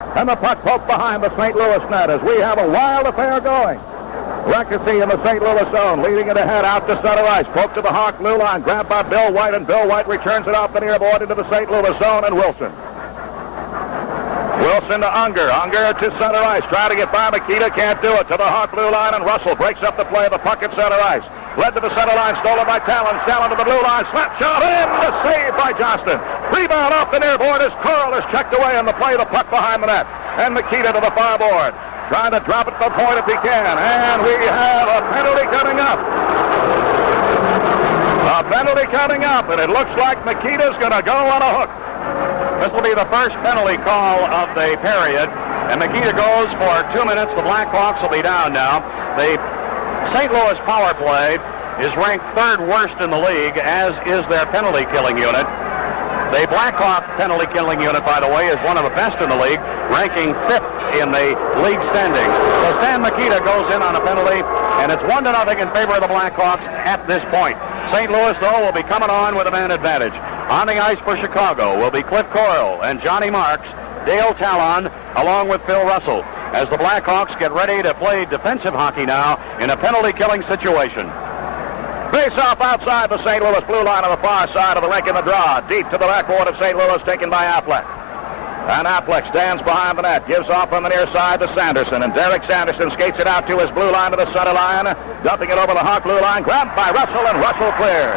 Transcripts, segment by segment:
And the puck poked behind the St. Louis net as we have a wild affair going. Rickettsie in the St. Louis zone, leading it ahead out to center ice. Poked to the Hawk blue line, grabbed by Bill White, and Bill White returns it off the near board into the St. Louis zone, and Wilson. Wilson to Unger. Unger to center ice, trying to get by Mikita, can't do it. To the Hawk blue line, and Russell breaks up the play of the puck at center ice. Led to the center line, stolen by Talon. Talon to the blue line, slap shot in, the save by Johnston. Rebound off the near board as Carl is checked away on the play of the puck behind the net. And Mikita to the far board. Trying to drop it to the point if he can. And we have a penalty coming up. A penalty coming up, and it looks like Mikita's going to go on a hook. This will be the first penalty call of the period. And Mikita goes for 2 minutes. The Blackhawks will be down now. The St. Louis power play is ranked third worst in the league, as is their penalty killing unit. The Blackhawk penalty killing unit, by the way, is one of the best in the league, ranking fifth in the league standing. So Stan Mikita goes in on a penalty, and it's 1-0 in favor of the Blackhawks at this point. St. Louis, though, will be coming on with a man advantage. On the ice for Chicago will be Cliff Coyle and Johnny Marks, Dale Talon, along with Phil Russell, as the Blackhawks get ready to play defensive hockey now in a penalty-killing situation. Face-off outside the St. Louis blue line on the far side of the rink in the draw. Deep to the backboard of St. Louis, taken by Affleck. And Affleck stands behind the net, gives off on the near side to Sanderson. And Derek Sanderson skates it out to his blue line to the center line, dumping it over the Hawk blue line, grabbed by Russell, and Russell clears.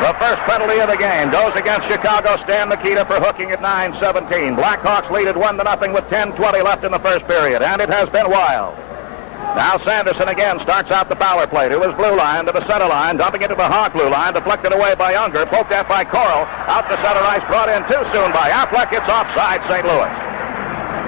The first penalty of the game goes against Chicago. Stan Mikita for hooking at 9:17. Blackhawks lead it 1-0 with 10:20 left in the first period, and it has been wild. Now Sanderson again starts out the power play to his blue line, to the center line, dumping it to the Hawk blue line, deflected away by Unger, poked at by Coral, out to center ice, brought in too soon by Affleck. It's offside, St. Louis.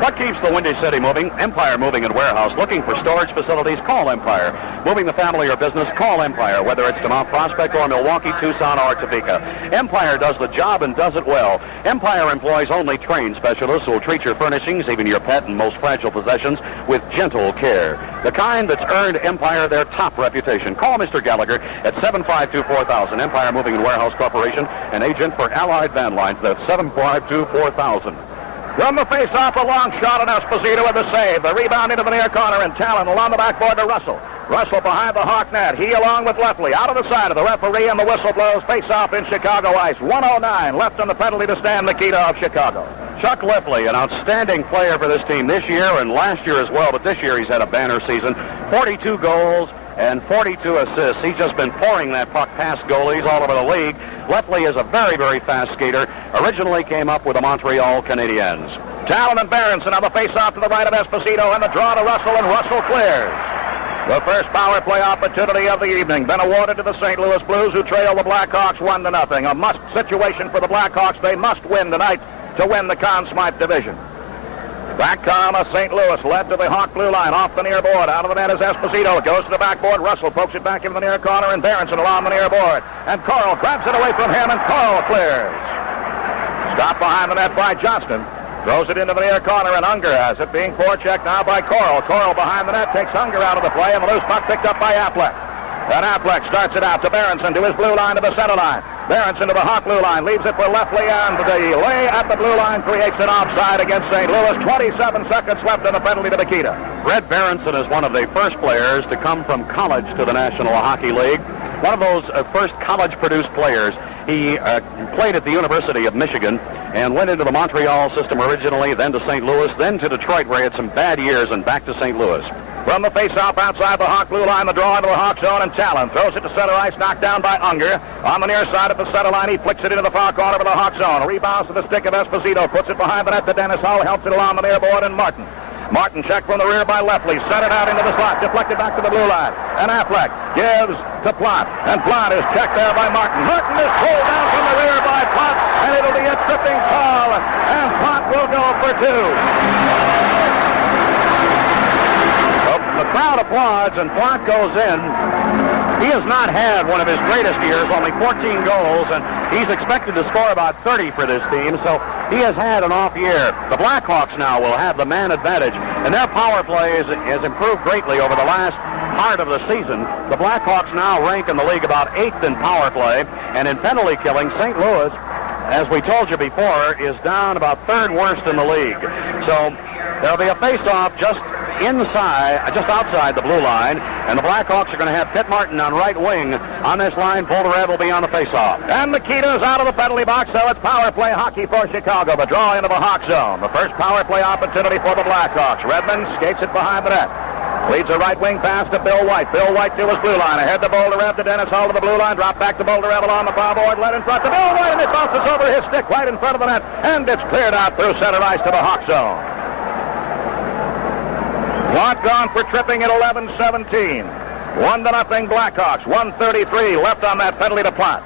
What keeps the Windy City moving? Empire Moving and Warehouse. Looking for storage facilities? Call Empire. Moving the family or business? Call Empire. Whether it's to Mount Prospect or Milwaukee, Tucson, or Topeka, Empire does the job and does it well. Empire employs only trained specialists who will treat your furnishings, even your pet and most fragile possessions, with gentle care. The kind that's earned Empire their top reputation. Call Mr. Gallagher at 752-4000. Empire Moving and Warehouse Corporation, an agent for Allied Van Lines. That's 752-4000. From the face-off, a long shot, and Esposito with the save. The rebound into the near corner, and Talon along the backboard to Russell. Russell behind the Hawk net. He along with Lefley out of the side of the referee, and the whistle blows. Face-off in Chicago ice. 1:09 left on the penalty to Stan Mikita of Chicago. Chuck Lefley, an outstanding player for this team this year and last year as well, but this year he's had a banner season. 42 goals and 42 assists. He's just been pouring that puck past goalies all over the league. Lefley is a very, very fast skater. Originally came up with the Montreal Canadiens. Talon and Berenson on the face-off to the right of Esposito, and the draw to Russell, and Russell clears. The first power play opportunity of the evening been awarded to the St. Louis Blues, who trail the Blackhawks 1-0. A must situation for the Blackhawks. They must win tonight to win the Conn Smythe division. Back come St. Louis, led to the Hawk blue line, off the near board. Out of the net is Esposito. Goes to the backboard. Russell pokes it back into the near corner, and Berenson along the near board. And Carl grabs it away from him, and Carl clears. Stopped behind the net by Johnston. Throws it into the near corner, and Unger has it, being forechecked now by Coral. Coral behind the net takes Unger out of the play, and the loose puck picked up by Affleck. And Affleck starts it out to Berenson, to his blue line, to the center line. Berenson to the Hawk blue line, leaves it for Lefley, and the lay at the blue line creates an offside against St. Louis. 27 seconds left in the penalty to Mikita. Red Berenson is one of the first players to come from college to the National Hockey League. One of those first college-produced players. He played at the University of Michigan and went into the Montreal system originally, then to St. Louis, then to Detroit, where he had some bad years, and back to St. Louis. From the face-off outside the Hawk blue line, the draw into the Hawk zone, and Talon throws it to center ice, knocked down by Unger. On the near side of the center line, he flicks it into the far corner of the Hawk zone. Rebounds to the stick of Esposito, puts it behind the net to Dennis Hull, helps it along the near board, and Martin. Martin checked from the rear by Lefley, sent it out into the slot, deflected back to the blue line. And Affleck gives to Plott, and Plott is checked there by Martin. Martin is pulled down from the rear by Plott, and it'll be a tripping call, and Plott will go for two. The crowd applauds, and Plott goes in. He has not had one of his greatest years, only 14 goals, and he's expected to score about 30 for this team, so he has had an off year. The Blackhawks now will have the man advantage, and their power play has improved greatly over the last part of the season. The Blackhawks now rank in the league about 8th in power play, and in penalty killing, St. Louis, as we told you before, is down about 3rd worst in the league. So There'll be a face-off just outside the blue line, and the Blackhawks are going to have Pitt Martin on right wing. On this line, Bolderev will be on the face-off. And Mikita's out of the penalty box, so it's power play hockey for Chicago. The draw into the Hawk zone. The first power play opportunity for the Blackhawks. Redmond skates it behind the net. Leads a right wing pass to Bill White. Bill White to his blue line. Ahead to Bolderev, to Dennis Hall to the blue line. Drop back to Bolderev along the far board. Let in front to Bill White, and it bounces over his stick right in front of the net. And it's cleared out through center ice to the Hawk zone. Watt gone for tripping at 11-17. 1-0 Blackhawks. 1:33 left on that penalty to Platt.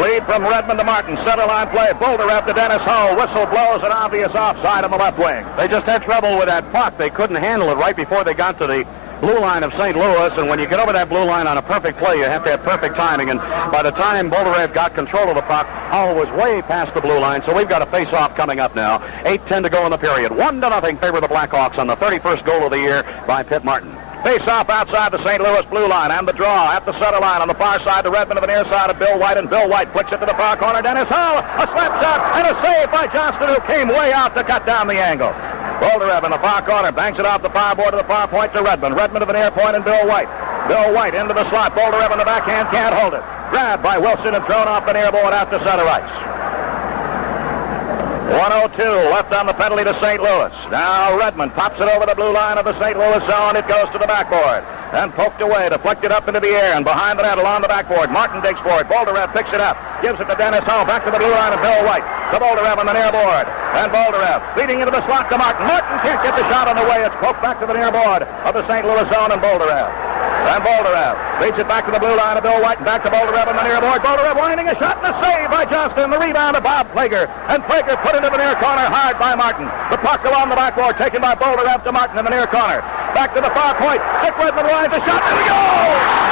Lead from Redmond to Martin. Center line play. Bolderev to Dennis Hall. Whistle blows, an obvious offside on the left wing. They just had trouble with that puck. They couldn't handle it right before they got to the blue line of St. Louis, and when you get over that blue line on a perfect play, you have to have perfect timing, and by the time Bolderev got control of the puck, Hall was way past the blue line, so we've got a face-off coming up now. 8:10 to go in the period. 1-0 favor the Blackhawks on the 31st goal of the year by Pitt Martin. Face-off outside the St. Louis blue line, and the draw at the center line on the far side to Redmond to the near side of Bill White, and Bill White flicks it to the far corner. Dennis Hall, a slap shot, and a save by Johnston, who came way out to cut down the angle. Bolderev in the far corner, banks it off the far board to the far point to Redmond. Redmond to the near point, and Bill White. Bill White into the slot. Bolderev in the backhand, can't hold it. Grabbed by Wilson and thrown off the near board after center ice. 1:02 left on the penalty to St. Louis. Now Redmond pops it over the blue line of the St. Louis zone. It goes to the backboard. And poked away, deflected up into the air, and behind the net along the backboard. Martin digs for it. Bolderev picks it up, gives it to Dennis Hall, back to the blue line of Bill White. To Bolderev on the near board. And Bolderev leading into the slot to Martin. Martin can't get the shot on the way. It's poked back to the near board of the St. Louis zone, and Bolderev. And Bolderev leads it back to the blue line of Bill White, and back to Bolderev on the near board. Bolderev winding a shot, and a save by Johnston. The rebound of Bob Plager. And Plager put it in the near corner hard by Martin. The puck along the backboard taken by Bolderev to Martin in the near corner. Back to the far point. Dick Redmond winds a shot, and he goes!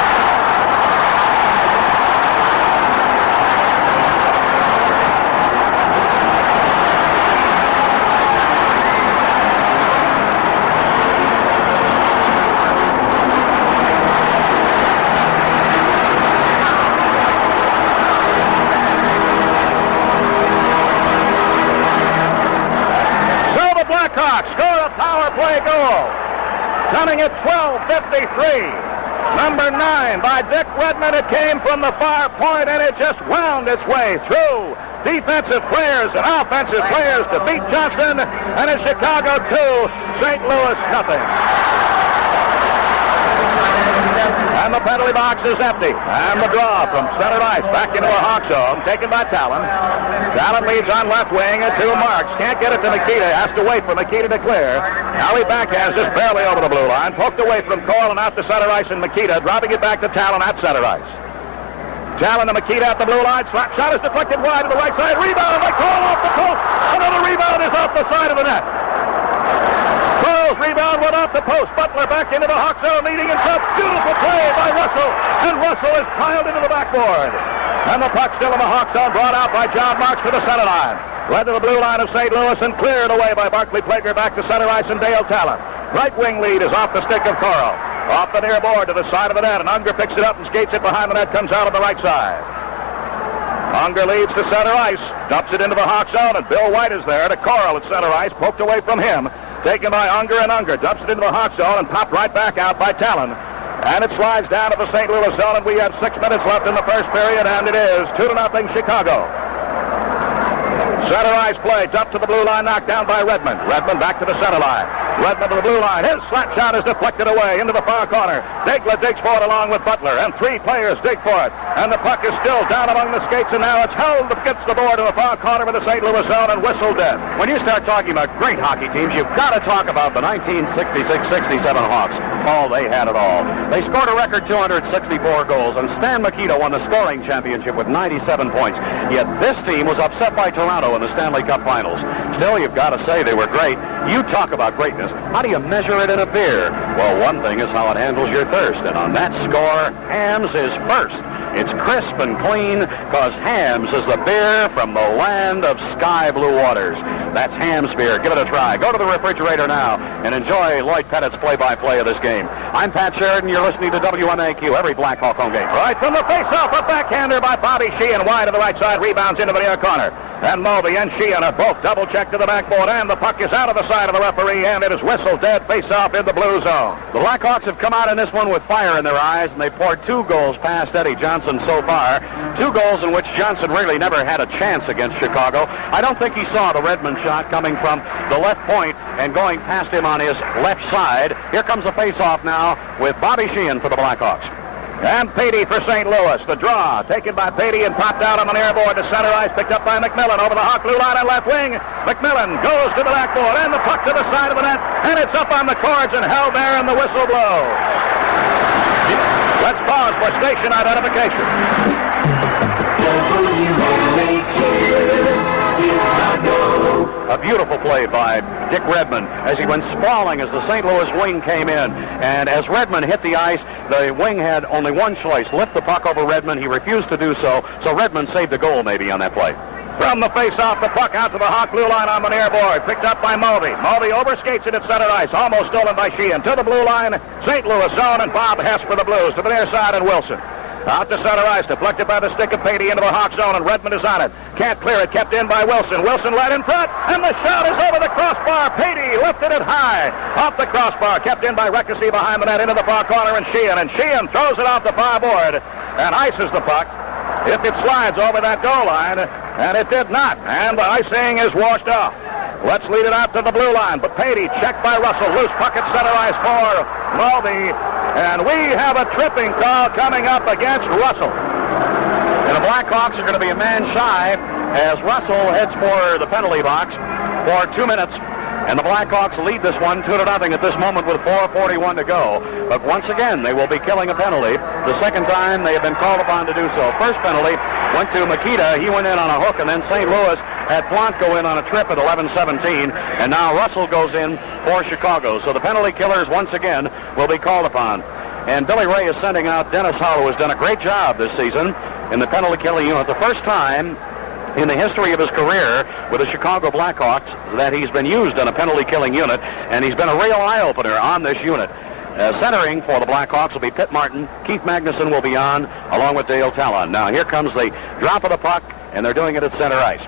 Score a power play goal. Coming at 12:53. Number 9 by Dick Redmond. It came from the far point, and it just wound its way through defensive players and offensive players to beat Johnston. And it's Chicago 2, St. Louis nothing. And the penalty box is empty. And the draw from center ice back into a Hawk zone, taken by Talon. Talon leads on left wing at 2 marks. Can't get it to Mikita. Has to wait for Mikita to clear. Now he backhands just barely over the blue line. Poked away from Coyle and out to center ice, and Mikita dropping it back to Talon at center ice. Talon to Mikita at the blue line. Slap shot is deflected wide to the right side. Rebound by Coyle off the post. Another rebound is off the side of the net. Coyle's rebound went off the post. Butler back into the Hawk zone, leading in front. Beautiful play by Russell. And Russell is piled into the backboard. And the puck still in the Hawk zone, brought out by John Marks to the center line. Led to the blue line of St. Louis and cleared away by Barclay Plager back to center ice and Dale Talon. Right wing lead is off the stick of Coyle. Off the near board to the side of the net, and Unger picks it up and skates it behind the net, comes out on the right side. Unger leads to center ice, dumps it into the Hawk zone, and Bill White is there to Coyle at center ice, poked away from him. Taken by Unger, and Unger dumps it into the Hawk zone and popped right back out by Talon. And it slides down to the St. Louis zone, and we have 6 minutes left in the first period, and it is 2-0 Chicago. Center ice play, dumped to the blue line, knocked down by Redmond. Redmond back to the center line. Redmond to the blue line. His slap shot is deflected away into the far corner. Daigle digs for it along with Butler, and 3 players dig for it. And the puck is still down among the skates, and now it's held against the board in the far corner of the St. Louis zone and whistled dead. When you start talking about great hockey teams, you've got to talk about the 1966-67 Hawks. Oh, they had it all. They scored a record 264 goals, and Stan Mikita won the scoring championship with 97 points. Yet this team was upset by Toronto in the Stanley Cup Finals. Still, you've got to say they were great. You talk about greatness. How do you measure it in a beer? Well, one thing is how it handles your thirst, and on that score, Hamm's is first. It's crisp and clean, because Hamm's is the beer from the land of sky blue waters. That's Hamm's beer. Give it a try. Go to the refrigerator now and enjoy Lloyd Pettit's play-by-play of this game. I'm Pat Sheridan. You're listening to WMAQ, every Blackhawk home game. Right from the face-off, a backhander by Bobby Sheehan, wide to the right side, rebounds into the near corner. And Mulvey and Sheehan are both double-checked to the backboard, and the puck is out of the side of the referee, and it is whistled dead face-off in the blue zone. The Blackhawks have come out in this one with fire in their eyes, and they poured 2 goals past Eddie Johnson so far. 2 goals in which Johnson really never had a chance against Chicago. I don't think he saw the Redmond shot coming from the left point and going past him on his left side. Here comes a face-off now with Bobby Sheehan for the Blackhawks. And Pettit for St. Louis. The draw taken by Pettit and popped out on the near board to center ice, picked up by McMillan over the Hawk blue line on left wing. McMillan goes to the backboard and the puck to the side of the net, and it's up on the cords and held there, and the whistle blows. Let's pause for station identification. A beautiful play by Dick Redmond as he went sprawling as the St. Louis wing came in. And as Redmond hit the ice, the wing had only one choice, lift the puck over Redmond. He refused to do so, so Redmond saved a goal maybe on that play. From the face-off, the puck out to the Hawk blue line on the near board, picked up by Mulvey. Mulvey overskates it at center ice, almost stolen by Sheehan. To the blue line, St. Louis zone, and Bob Hess for the Blues. To the near side, and Wilson. Out to center ice, deflected by the stick of Pettit into the Hawk zone, and Redmond is on it. Can't clear it, kept in by Wilson. Wilson led in front, and the shot is over the crossbar. Pettit lifted it high. Off the crossbar, kept in by Reckessy behind the net into the far corner, and Sheehan throws it off the far board and ices the puck. If it slides over that goal line, and it did not, and the icing is washed off. Let's lead it out to the blue line, but Pettit checked by Russell. Loose puck at center ice for Mulvey. And we have a tripping call coming up against Russell. And the Blackhawks are going to be a man shy as Russell heads for the penalty box for 2 minutes. And the Blackhawks lead this one 2-0 at this moment with 4:41 to go. But once again, they will be killing a penalty. The second time they have been called upon to do so. First penalty went to Makita. He went in on a hook, and then St. Louis had Plante go in on a trip at 11:17. And now Russell goes in for Chicago. So the penalty killers once again will be called upon. And Billy Ray is sending out Dennis Hull, who has done a great job this season in the penalty killing unit. The first time in the history of his career with the Chicago Blackhawks that he's been used in a penalty-killing unit, and he's been a real eye-opener on this unit. Centering for the Blackhawks will be Pitt Martin. Keith Magnuson will be on, along with Dale Talon. Now, here comes the drop of the puck, and they're doing it at center ice.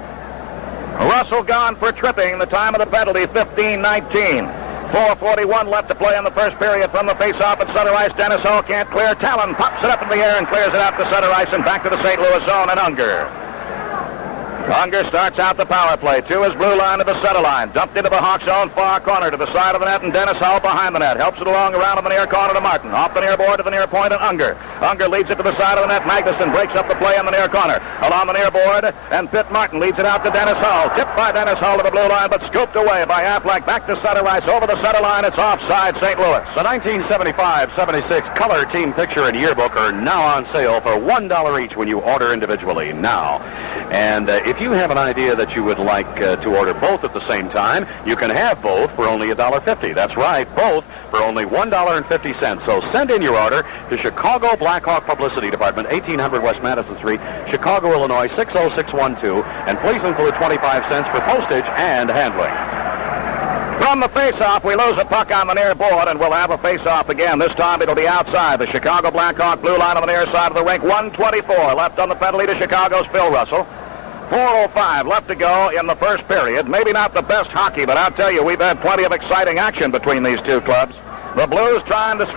Russell gone for tripping. The time of the penalty, 15-19. 4:41 left to play in the first period from the face-off at center ice. Dennis Hull can't clear. Talon pops it up in the air and clears it out to center ice and back to the St. Louis zone, and Unger. Unger starts out the power play to his blue line to the center line. Dumped into the Hawks' own far corner to the side of the net, and Dennis Hull behind the net. Helps it along around on the near corner to Martin. Off the near board to the near point, and Unger. Unger leads it to the side of the net. Magnuson breaks up the play on the near corner. Along the near board, and Pitt Martin leads it out to Dennis Hull. Tipped by Dennis Hull to the blue line, but scooped away by Affleck. Back to center ice. Over the center line, it's offside St. Louis. The 1975-76 color team picture and yearbook are now on sale for $1 each when you order individually now. And if you have an idea that you would like to order both at the same time, you can have both for only $1.50. That's right, both for only $1.50. So send in your order to Chicago Blackhawk Publicity Department, 1800 West Madison Street, Chicago, Illinois, 60612, and please include 25 cents for postage and handling. From the face-off, we lose a puck on the near board, and we'll have a face-off again. This time it'll be outside the Chicago Blackhawk blue line on the near side of the rink. 1:24 left on the penalty to Chicago's Phil Russell. 4:05 left to go in the first period. Maybe not the best hockey, but I'll tell you, we've had plenty of exciting action between these two clubs. The Blues trying to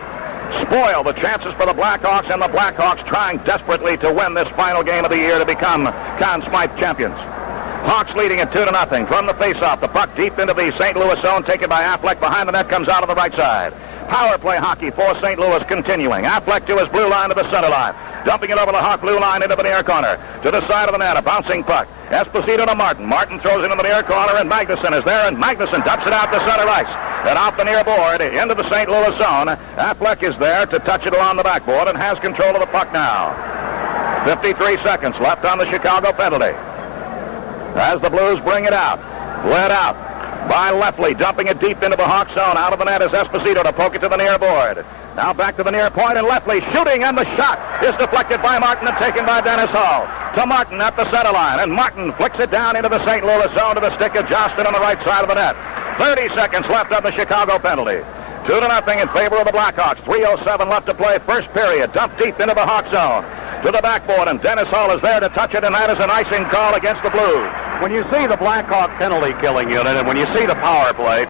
spoil the chances for the Blackhawks, and the Blackhawks trying desperately to win this final game of the year to become Conn Smythe champions. Hawks leading it 2-0 from the face-off. The puck deep into the St. Louis zone, taken by Affleck. Behind the net comes out on the right side. Power play hockey for St. Louis continuing. Affleck to his blue line to the center line. Dumping it over the Hawk blue line into the near corner. To the side of the net, a bouncing puck. Esposito to Martin. Martin throws it into the near corner, and Magnuson is there, and Magnuson dumps it out to center ice. And off the near board into the St. Louis zone. Affleck is there to touch it along the backboard and has control of the puck now. 53 seconds left on the Chicago penalty. As the Blues bring it out. Led out by Lefley, dumping it deep into the Hawk zone. Out of the net is Esposito to poke it to the near board. Now back to the near point, and Lefley shooting, and the shot is deflected by Martin and taken by Dennis Hull. To Martin at the center line, and Martin flicks it down into the St. Louis zone to the stick of Johnston on the right side of the net. 30 seconds left on the Chicago penalty. 2-0 in favor of the Blackhawks. 3:07 left to play, first period. Dumped deep into the Hawk zone. To the backboard, and Dennis Hull is there to touch it, and that is an icing call against the Blues. when you see the Blackhawk penalty killing unit and when you see the power play,